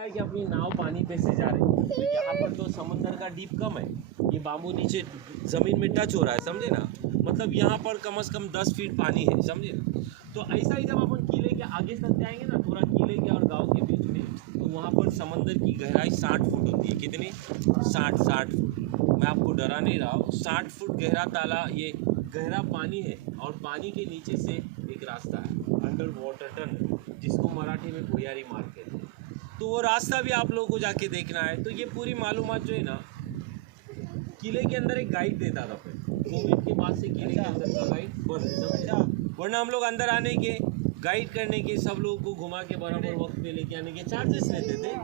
लगता है कि अपनी नाव पानी पे से जा रही है, तो यहाँ पर तो समंदर का डीप कम है, ये बाम्बू नीचे ज़मीन में टच हो रहा है, समझे ना। मतलब यहाँ पर कम से कम 10 फीट पानी है, समझे ना। तो ऐसा ही जब अपन किले के आगे तक जाएंगे ना, थोड़ा किले के और गांव के बीच में, तो वहाँ पर समंदर की गहराई 60 फुट होती है। कितनी? 60 फुट। मैं आपको डरा नहीं रहा हूँ। 60 फुट गहरा ताला, ये गहरा पानी है और पानी के नीचे से एक रास्ता है, अंडर वाटर टनल, जिसको मराठी में भुयारी मार्ग कहते हैं। तो वो रास्ता भी आप लोगों को जाके देखना है। तो ये पूरी मालूमात जो है ना, किले के अंदर एक गाइड देता था फिर कोविड के बाद से किले के अंदर का गाइड बंद है, समझा। वरना हम लोग अंदर आने के, गाइड करने के, सब लोगों को घुमा के बराबर वक्त पे लेके आने के चार्जेस लेते थे।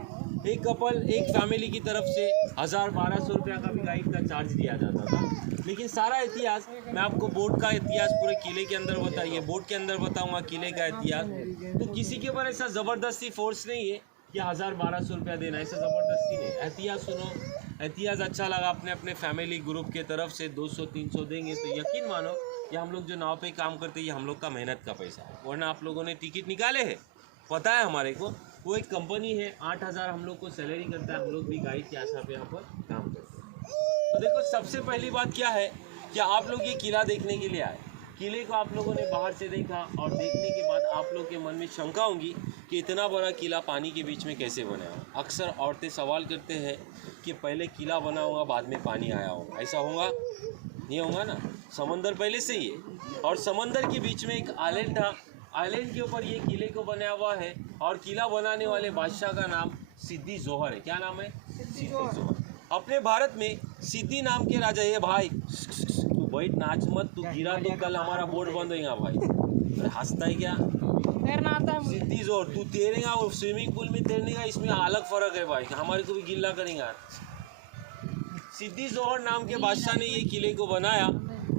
एक कपल, एक फैमिली की तरफ से 1000-1200 रुपया का भी गाइड का चार्ज दिया जाता था। लेकिन सारा इतिहास मैं आपको बोट का इतिहास पूरे किले के अंदर बताइए, बोट के अंदर बताऊंगा किले का इतिहास। तो किसी के ऊपर ऐसा ज़बरदस्ती फोर्स नहीं है कि 1000-1200 रुपया देना, ऐसा ज़बरदस्ती नहीं। इतिहास सुनो, इतिहास अच्छा लगा, अपने अपने फैमिली ग्रुप के तरफ से 200-300 देंगे तो यकीन मानो कि हम लोग जो नाव पे काम करते हैं ये हम लोग का मेहनत का पैसा है। वरना आप लोगों ने टिकट निकाले हैं, पता है हमारे को। वो एक कंपनी है, 8000 हम लोग को सैलरी करता है, हम लोग भी गाइड के आशा पे यहाँ पर काम करते हैं। तो देखो, सबसे पहली बात क्या है कि आप लोग ये किला देखने के लिए आए। किले को आप लोगों ने बाहर से देखा और देखने के बाद आप लोग के मन में शंका होगी कि इतना बड़ा किला पानी के बीच में कैसे बना हो। अक्सर औरतें सवाल करते हैं कि पहले किला बना होगा, बाद में पानी आया होगा। ऐसा होगा? नहीं होगा ना। समंदर पहले से ही है और समंदर के बीच में एक आइलैंड था। आइलैंड के ऊपर ये किले को बनाया हुआ है और किला बनाने वाले बादशाह का नाम सिद्दी जोहर है। क्या नाम है? सिद्दी जोहर। अपने भारत में सिद्दी नाम के राजा, ये भाई तू बैठ, नाच मत, तू गिरा तो कल हमारा बोर्ड बंद होगा भाई। अरे हंसता है क्या? तैरना आता है मुझे। सिद्दी जोहर, तू तैरेगा और स्विमिंग पूल में तैरने का, इसमें अलग फ़र्क है भाई, हमारे को भी गिल्ला करेंगे। सिद्दी जोहर नाम के बादशाह ने ये किले को बनाया।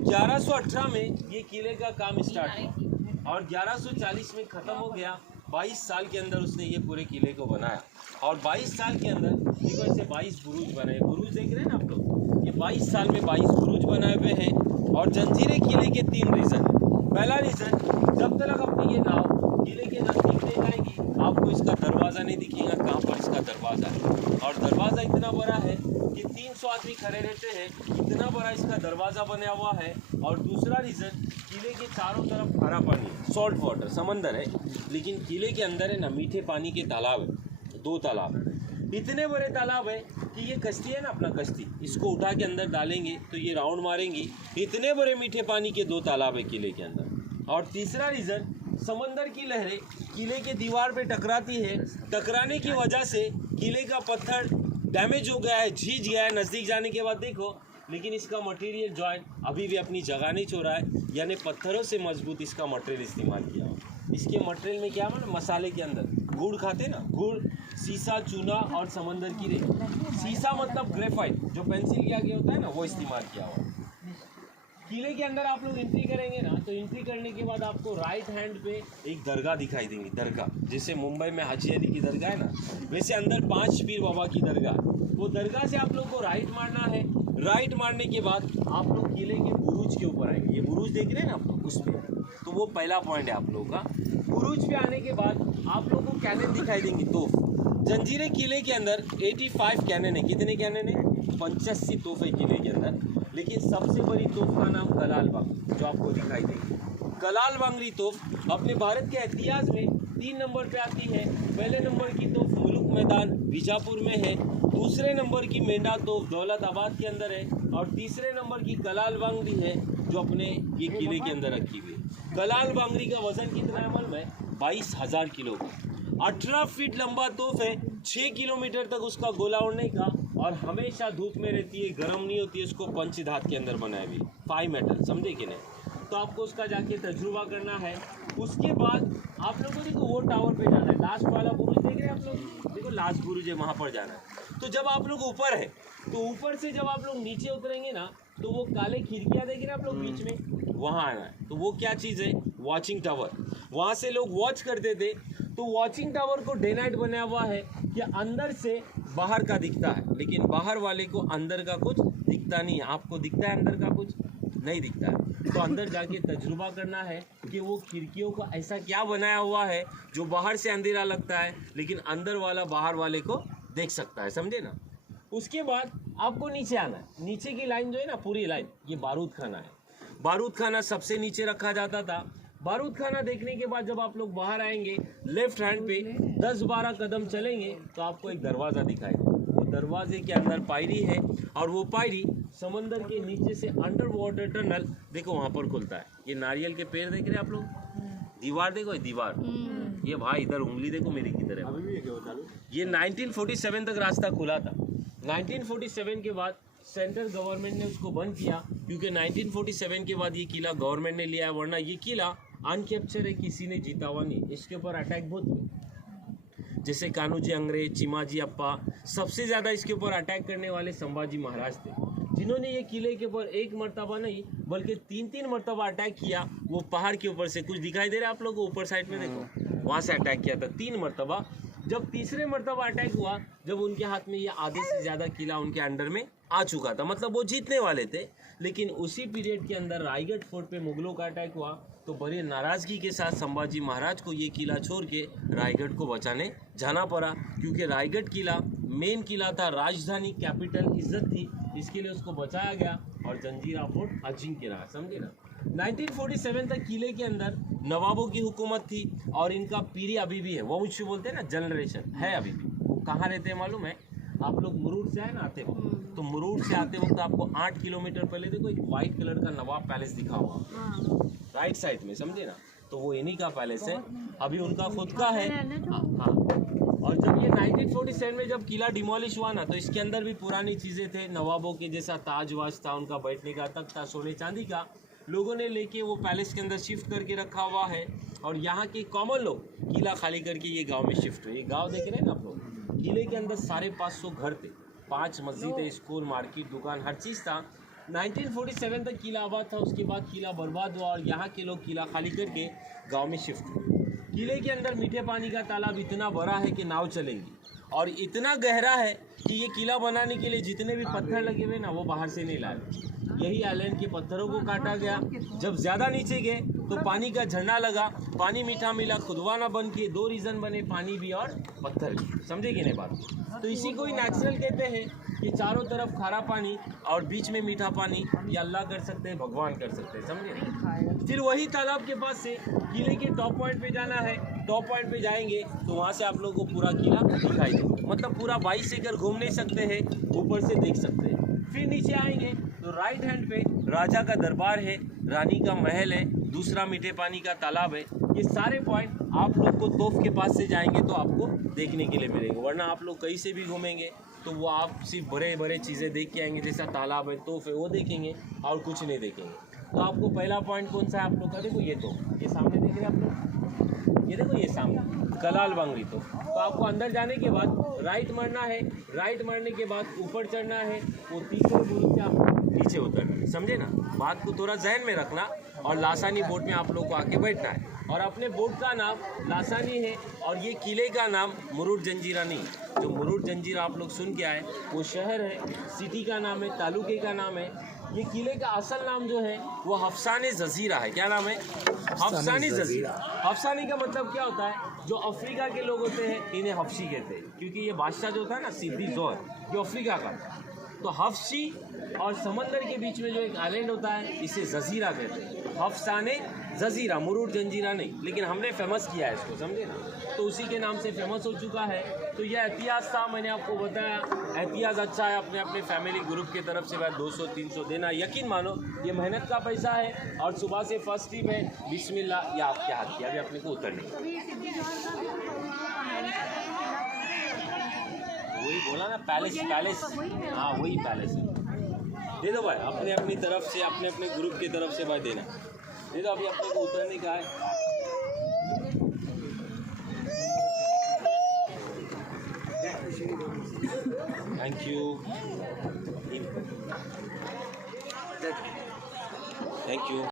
1118 में ये किले का काम स्टार्ट हुआ और 1140 में ख़त्म हो गया। 22 साल के अंदर उसने ये पूरे किले को बनाया और 22 साल के अंदर देखो ऐसे 22 बुरुज बनाए। बुरुज देख रहे हैं ना आप लोग, ये 22 साल में 22 बुरुज बनाए हुए हैं। और जंजीरें किले के 3 रीज़न है। पहला रीज़न, जब तक अपनी ये नाव किले के नज़दीक नहीं जाएगी आपको इसका दरवाज़ा नहीं दिखेगा, कहाँ पर इसका दरवाज़ा है। और दरवाज़ा इतना बड़ा है कि 300 आदमी खड़े रहते हैं, इतना बड़ा इसका दरवाज़ा बना हुआ है। और दूसरा रीज़न, किले के चारों तरफ खारा पानी है, सॉल्ट वाटर, समंदर है, लेकिन किले के अंदर है ना मीठे पानी के तालाब है, 2 तालाब है। इतने बड़े तालाब है कि ये कश्ती है ना, अपना कश्ती, इसको उठा के अंदर डालेंगे तो ये राउंड मारेंगी। इतने बड़े मीठे पानी के 2 तालाब है किले के अंदर। और तीसरा रीज़न, समंदर की लहरें किले के दीवार पे टकराती है, टकराने की वजह से किले का पत्थर डैमेज हो गया है, झीज गया है। नज़दीक जाने के बाद देखो, लेकिन इसका मटेरियल जॉइंट अभी भी अपनी जगह नहीं छोड़ा है, यानी पत्थरों से मजबूत इसका मटेरियल इस्तेमाल किया हो। इसके मटेरियल में क्या मतलब, मसाले के अंदर गुड़ खाते ना, गुड़, सीसा, चूना और समंदर की रेत। सीसा मतलब ग्रेफाइट, जो पेंसिल के आगे होता है ना, वो इस्तेमाल किया हुआ। किले के अंदर आप लोग एंट्री करेंगे ना, तो एंट्री करने के बाद आपको राइट हैंड पे एक दरगाह दिखाई देंगी। दरगाह जैसे मुंबई में हाजी अली की दरगाह है ना, वैसे अंदर 5 पीर बाबा की दरगाह। वो दरगाह से आप लोग को राइट मारना है। राइट मारने के बाद आप लोग किले के बुरुज के ऊपर आएंगे। ये बुरुज देख रहे हैं ना आप लोग, उस पर, तो वो पहला पॉइंट है आप लोगों का। बुरुज पे आने के बाद आप लोगों को कैनन दिखाई देंगी, तोफ। जंजीरें किले के अंदर 85 कैनन है। कितने कैनन है? 85 तोहफे किले के अंदर। लेकिन सबसे बड़ी तोफ का नाम कलाल बांगरी, जो आपको दिखाई देगी। कलाल बांगरी तोफ अपने भारत के इतिहास में 3 नंबर पे आती है। पहले नंबर की तोफ मुलुक मैदान बीजापुर में है, दूसरे नंबर की मेंढा तोफ दौलताबाद के अंदर है और तीसरे नंबर की कलाल बांगरी है जो अपने ये किले के अंदर रखी हुई है। कलाल बांगरी का वजन कितना है मालूम है? 22,000 किलो का। 18 फीट लंबा तोफ है, 6 किलोमीटर तक उसका गोला उड़ने का, और हमेशा धूप में रहती है, गर्म नहीं होती है। उसको पंचधात के अंदर बनाए हुई 5 मेटल, समझे कि नहीं? तो आपको उसका जाके तजुर्बा करना है। उसके बाद आप लोगों को देखो वो टावर पे जाना है, लास्ट वाला बुरुज देख रहे हैं आप लोग, देखो लास्ट बुरुज है, वहाँ पर जाना है। तो जब आप लोग ऊपर है, तो ऊपर से जब आप लोग नीचे उतरेंगे ना, तो वो काले खिड़कियाँ देख रहे हैं आप लोग बीच में, वहाँ आना है। तो वो क्या चीज़ है? Watching tower. वहाँ से लोग वॉच करते थे। तो वॉचिंग टावर को डे नाइट बनाया हुआ है कि अंदर से बाहर का दिखता है, लेकिन बाहर वाले को अंदर का कुछ दिखता नहीं है। आपको दिखता है अंदर का कुछ नहीं दिखता है। तो अंदर जाके तजुर्बा करना है कि वो खिड़कियों को ऐसा क्या बनाया हुआ है जो बाहर से अंधेरा लगता है लेकिन अंदर वाला बाहर वाले को देख सकता है, समझे ना। उसके बाद आपको नीचे आना है। नीचे की लाइन जो है ना, पूरी लाइन, ये बारूद खाना है। बारूद खाना सबसे नीचे रखा जाता था। बारूद खाना देखने के बाद जब आप लोग बाहर आएंगे, लेफ्ट हैंड पे 10-12 कदम चलेंगे तो आपको एक दरवाज़ा दिखाएगा। वो दरवाजे के अंदर पायरी है और वो पायरी समंदर के नीचे से अंडर वाटर टनल देखो वहाँ पर खुलता है। ये नारियल के पेड़ देख रहे हैं आप लोग, दीवार देखो, ये दीवार, ये भाई इधर उंगली देखो मेरी किधर है। ये 1947 तक रास्ता खुला था। 1947 के बाद सेंट्रल गवर्नमेंट ने उसको बंद किया क्योंकि 1947 के बाद ये किला गवर्नमेंट ने लिया है, वरना ये किला अनकैप्चर है, किसी ने जीता हुआ नहीं। इसके ऊपर अटैक बहुत हुए, जैसे कान्होजी अंग्रेज, चिमाजी अप्पा, सबसे ज़्यादा इसके ऊपर अटैक करने वाले संभाजी महाराज थे, जिन्होंने ये किले के ऊपर एक मरतबा नहीं बल्कि 3-3 मरतबा अटैक किया। वो पहाड़ के ऊपर से कुछ दिखाई दे रहा है आप लोगों को, ऊपर साइड में देखो, वहाँ से अटैक किया था 3 मरतबा। जब तीसरे मरतबा अटैक हुआ, जब उनके हाथ में ये आधे से ज़्यादा किला उनके अंडर में आ चुका था, मतलब वो जीतने वाले थे। लेकिन उसी पीरियड के अंदर रायगढ़ फोर्ट पे मुगलों का अटैक हुआ तो बड़ी नाराज़गी के साथ संभाजी महाराज को ये किला छोड़ के रायगढ़ को बचाने जाना पड़ा, क्योंकि रायगढ़ किला मेन किला था, राजधानी, कैपिटल, इज्जत थी, इसके लिए उसको बचाया गया और जंजीरा फोर्ट अजिंक्य रहा, समझे ना। 1947 तक किले के अंदर नवाबों की हुकूमत थी और इनका पीढ़ी अभी भी है, वो मुझसे बोलते हैं ना, जनरेशन है अभी भी। वो कहाँ रहते हैं मालूम है? आप लोग मुरूड से आए ना आते वक्त, तो मुरूड से आते वक्त आपको 8 किलोमीटर पहले देखो एक वाइट कलर का नवाब पैलेस दिखा हुआ राइट साइड में, समझे ना। तो वो इन्हीं का पैलेस है, अभी उनका खुद का है। हाँ, और जब ये 1947 में जब किला डिमोलिश हुआ ना, तो इसके अंदर भी पुरानी चीज़ें थे, नवाबों के जैसा ताज वाज था, उनका बैठने का तख्त था सोने चांदी का, लोगों ने लेके वो पैलेस के अंदर शिफ्ट करके रखा हुआ है। और यहाँ के कॉमन लोग किला खाली करके ये गांव में शिफ्ट हुए। ये गांव देख रहे हैं ना आप लोग, किले के अंदर 550 घर थे, 5 मस्जिदें, स्कूल, मार्केट, दुकान, हर चीज़ था। 1947 तक किला आबाद था, उसके बाद किला बर्बाद हुआ और यहाँ के लोग किला खाली करके गांव में शिफ्ट हुए। किले के अंदर मीठे पानी का तालाब इतना बड़ा है कि नाव चलेंगी, और इतना गहरा है कि ये किला बनाने के लिए जितने भी पत्थर लगे हुए ना, वो बाहर से नहीं लाए। यही आइलैंड के पत्थरों को काटा गया। जब ज़्यादा नीचे गए तो पानी का झरना लगा, पानी मीठा मिला, खुदवाना बन के 2 रीज़न बने, पानी भी और पत्थर भी, समझे कि नहीं बात। तो इसी को ही नेचुरल कहते हैं कि चारों तरफ खारा पानी और बीच में मीठा पानी, ये अल्लाह कर सकते हैं, भगवान कर सकते हैं, समझे। फिर वही तालाब के पास से किले के टॉप पॉइंट पे जाना है। टॉप पॉइंट पे जाएंगे तो वहाँ से आप लोगों को पूरा किला दिखाई देगा, मतलब पूरा 22 एकड़ घूम नहीं सकते हैं, ऊपर से देख सकते हैं। फिर नीचे आएंगे तो राइट हैंड पे राजा का दरबार है, रानी का महल है, दूसरा मीठे पानी का तालाब है। ये सारे पॉइंट आप लोग को तोफ के पास से जाएंगे तो आपको देखने के लिए मिलेंगे, वरना आप लोग कहीं से भी घूमेंगे तो वो आप सिर्फ बड़े बड़े चीज़ें देख के आएंगे, जैसा तालाब है, तोफ है, वो देखेंगे और कुछ नहीं देखेंगे। तो आपको पहला पॉइंट कौन सा है आप लोग का? देखो ये तो, ये सामने देख रहे हैं आप लोग, ये देखो ये सामने कलाल बांगड़ी। तो आपको अंदर जाने के बाद राइट मरना है, राइट मरने के बाद ऊपर चढ़ना है, वो तीसरे बुरुज से आप नीचे उतरना है, समझे ना। बात को थोड़ा जहन में रखना। और लासानी बोट में आप लोग को आके बैठना है, और अपने बोट का नाम लासानी है और ये किले का नाम मुरूड जंजीरा नहीं। जो मुरूड जंजीरा आप लोग सुन के आए वो शहर है, सिटी का नाम है, तालुके का नाम है। ये किले का असल नाम जो है वो हफ्साने जजीरा है। क्या नाम है? हफ्सानी जजीरा। हफ्सानी का मतलब क्या होता है? जो अफ्रीका के लोग होते हैं इन्हें हफ्शी कहते हैं, क्योंकि ये बादशाह जो था ना सिद्दी जोर, ये अफ्रीका का था। तो हफ्शी और समंदर के बीच में जो एक आइलैंड होता है इसे जजीरा कहते हैं। हफ्साने जजीरा, मुरूड जंजीरा नहीं, लेकिन हमने फेमस किया है इसको, समझे ना, तो उसी के नाम से फेमस हो चुका है। तो यह इतिहास था, मैंने आपको बताया। इतिहास अच्छा है, अपने अपने फैमिली ग्रुप की तरफ से भाई 200-300 देना, यकीन मानो ये मेहनत का पैसा है। और सुबह से फर्स्ट टीम है, बिस्मिल्लाह, ये आपके हाथ की, अभी अपने को उतरने वही बोला ना, पैलेस, पैलेस, हाँ वही पैलेस है। दे दो भाई, अपने अपनी तरफ से, अपने अपने ग्रुप की तरफ से भाई देना दे दो। अभी अपने को उतरने का है। Thank you, thank you.